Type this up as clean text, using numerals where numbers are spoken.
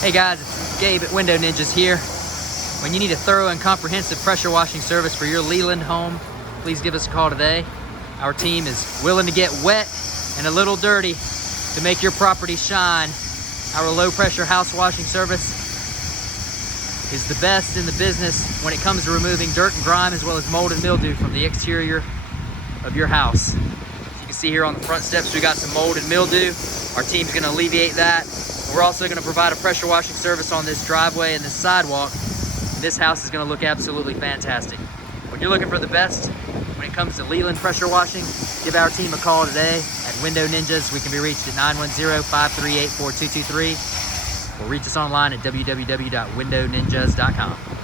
Hey guys, it's Gabe at Window Ninjas here. When you need a thorough and comprehensive pressure washing service for your Leland home, please give us a call today. Our team is willing to get wet and a little dirty to make your property shine. Our low pressure house washing service is the best in the business when it comes to removing dirt and grime as well as mold and mildew from the exterior of your house. As you can see here on the front steps, we got some mold and mildew. Our team's gonna alleviate that. We're also gonna provide a pressure washing service on this driveway and this sidewalk. This house is gonna look absolutely fantastic. When you're looking for the best when it comes to Leland pressure washing, give our team a call today at Window Ninjas. We can be reached at 910-538-4223 or reach us online at www.windowninjas.com.